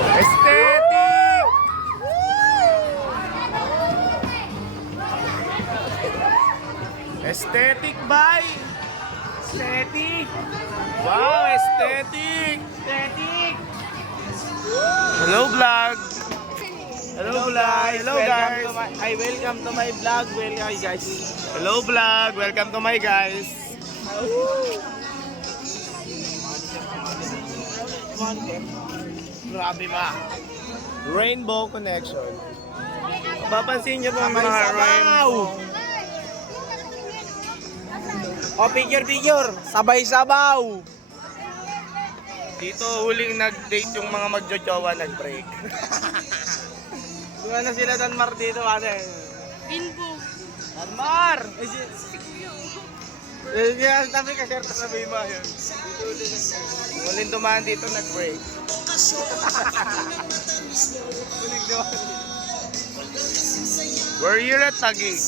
Aesthetic! Aesthetic by Aesthetic! Wow, aesthetic! Aesthetic! Hello vlog! Hello vlog! Hello guys! Hi, welcome to my vlog. Welcome guys. Hello vlog! Welcome to my guys! Grabe ba? Rainbow Connection. Papansin niyo ba mga Sabaw! rainbow? O, picture. Sabay-sabaw. Dito huling nag-date yung mga magjojowa nag-break. Doon na sila Danmar dito, ate. Binbo. Danmar! Kaya sabi ka, sir, sabi mo yun. Huling dumaan dito nag-break. Huling doon. We're here at Taguig.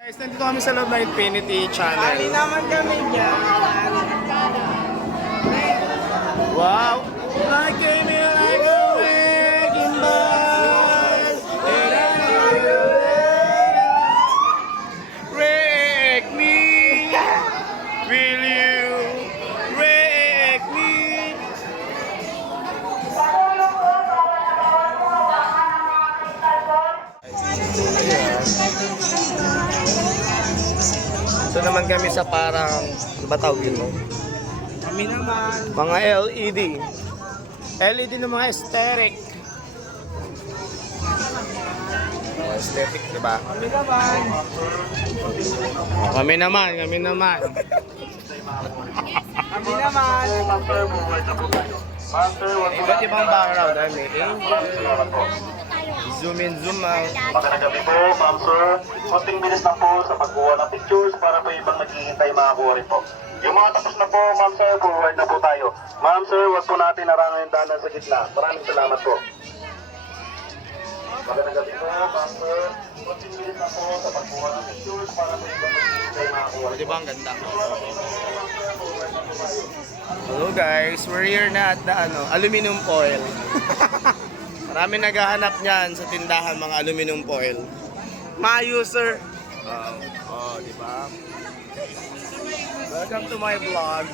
Guys, nandito kami sa loob ng Infinity Ali Channel. naman kami dyan. Wow! I came here like a wrecking ball. And I wreck me. Will you wreck me? Ito naman kami sa parang, ano ba tawagin mo? Kami naman. Mga LED. LED ng mga aesthetic. Aesthetic, diba? Kami naman. Kami naman, kami naman. Kami naman. Iba't ibang background. May angel. Zoom in, zoom out. Magandang gabi po, ma'am sir. Konting bilis na po sa pagkuha ng pictures para po ibang naghihintay makakuha rin po. Yung mga tapos na po, ma'am sir, forward na po tayo. Ma'am sir, wag po natin narangan yung daanan sa gitna. Maraming salamat po. Magandang gabi po, ma'am sir. Konting bilis na po sa pagkuha ng pictures para po ibang naghihintay makakuha rin Di po. ba ang ganda? Hello guys, we're here na at the aluminum foil. Marami naghahanap niyan sa tindahan mga aluminum foil. Mayo, sir. Di ba? Welcome to my vlog.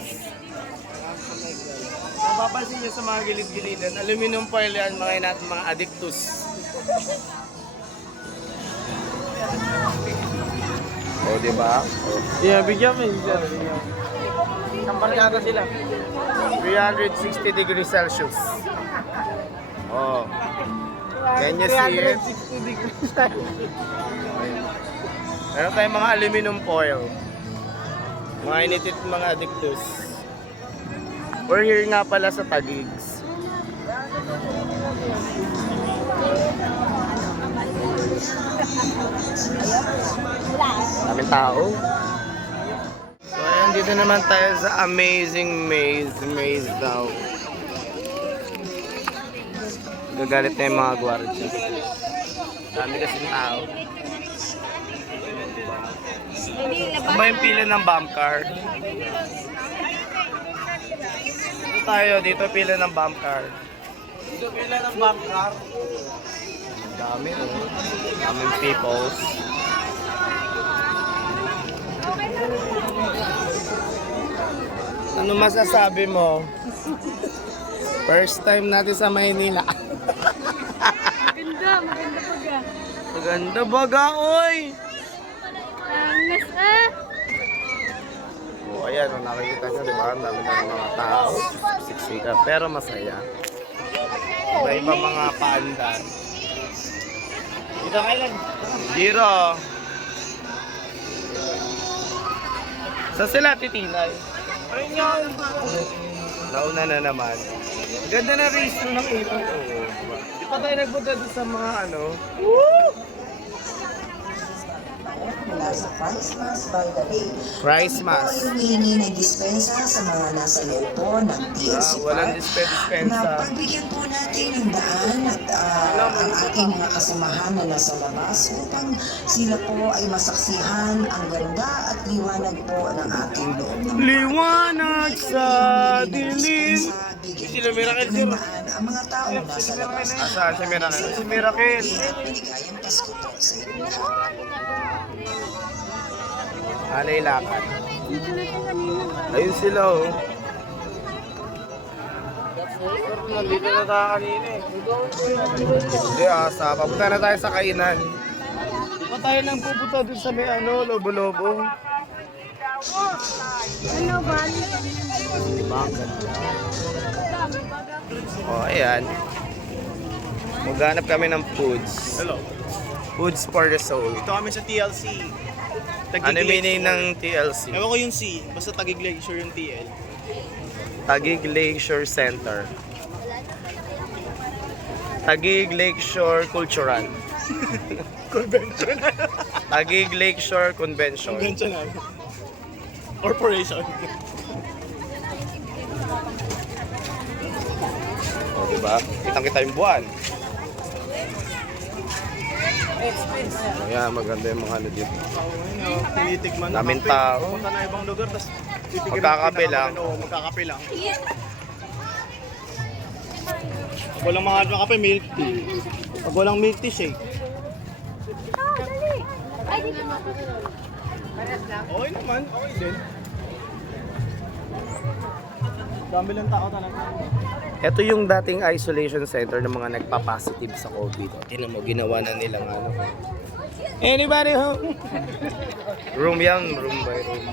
Mapapansin niyo sa mga gilid-gilidan, aluminum foil yan, mga natin mga addictus. Di ba? Yeah, bigyan mo yun, sir. Sambarkada sila. 360 degrees Celsius. Can you see it? 360 degrees. Meron tayong mga aluminum foil. Mga initit mga addictus. We're here nga pala sa Taguigs. Daming tao. So ayan, dito naman tayo sa amazing maze daw. Gagalit na yung mga gwardiya. Dami kasing tao. Ano ba yung pila ng bump car? Dito tayo, dito pila ng bump car. Ito pila ng bump car. Dami daming peoples. Ano masasabi mo? First time natin sa Maynila. Maganda baga. Maganda baga, oy! Angas ah! Ayan, nakikita nyo, di ba? Ang dami ng mga tao. Siksika, pero masaya. Iba-iba mga paandan. Dito kailan? Giro. Sa sila titinay. Ayun yun. Nauna na naman. Ganda na race to ng ito. Di pa tayo nagpunta doon sa mga ano. Mula sa Christmas by the Bay. Christmas. Ito ay humihingi ng dispensa sa mga nasa loob po ng TLC Walang Park dispensa. na pagbigyan po natin ng daan at ang ating mga kasamahan na nasa labas upang sila po ay masaksihan ang ganda at liwanag po ng ating loob. Liwanag sa dilim. sino? Miracle sir? Handaan ang mga tao nasa labas. Saan si Miracle? Si Miracle. Maligayang Pasko po sa inyo lahat. Alay lakad. Ayun sila oh. Nandito na tayo kanina eh. Hindi asa. Papunta na tayo sa kainan. Di pa tayo nang pupunta dun sa may ano, lobo-lobo. Ano ba? Oh, ayan. Maghanap kami ng foods. Hello. Foods for the soul. Ito kami sa TLC. Ano meaning ng TLC? Ewan ko yung C. Basta Taguig Lakeshore yung TL. Taguig Lakeshore Center. Taguig Lakeshore Cultural. Convention. Taguig Lakeshore Convention. Conventional. Corporation. O, diba? Kitang-kita yung buwan. Ayan, maganda yung mga ano dito. Tinitikman. Daming tao. Punta na ibang lugar, tapos Magkakape lang. Oo, magkakape lang. Pag walang mga ano kape, milk tea. Pag walang milk tea, shake. Ay, dito. Okay naman, okay din. Dami lang tao talaga. Ito yung dating isolation center ng mga nagpa-positive sa COVID. Tinan mo, ginawa na nilang ano. Anybody home? Room yan, room by room.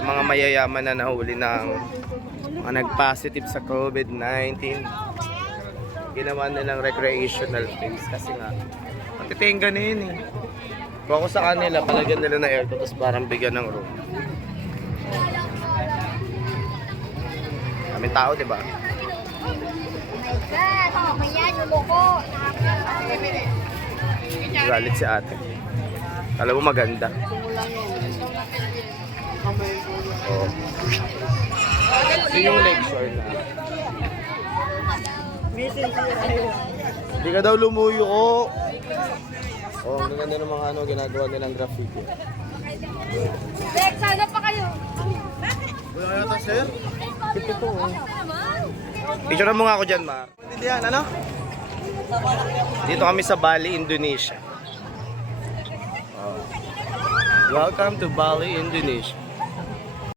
Yung mga mayayaman na nahuli ng mga nag-positive sa COVID-19. Ginawa nilang recreational place kasi nga, matitenga na yun eh. Kung ako sa kanila, palagyan nila na aircon, tapos parang bigyan ng room. Kaming tao, di ba? God, mayan, lumuko. Galit si ate. Alam mo maganda. Oh. Yun yung lakeshore na. Hindi ka daw lumuyo ko. Oh, ang ganda ng mga ano, ginagawa nilang graffiti. Dex, sana pa kayo. Wala yata, sir. Picture mo nga ako dyan, Mar. Hindi yan, ano? Dito kami sa Bali, Indonesia. Oh. Welcome to Bali, Indonesia.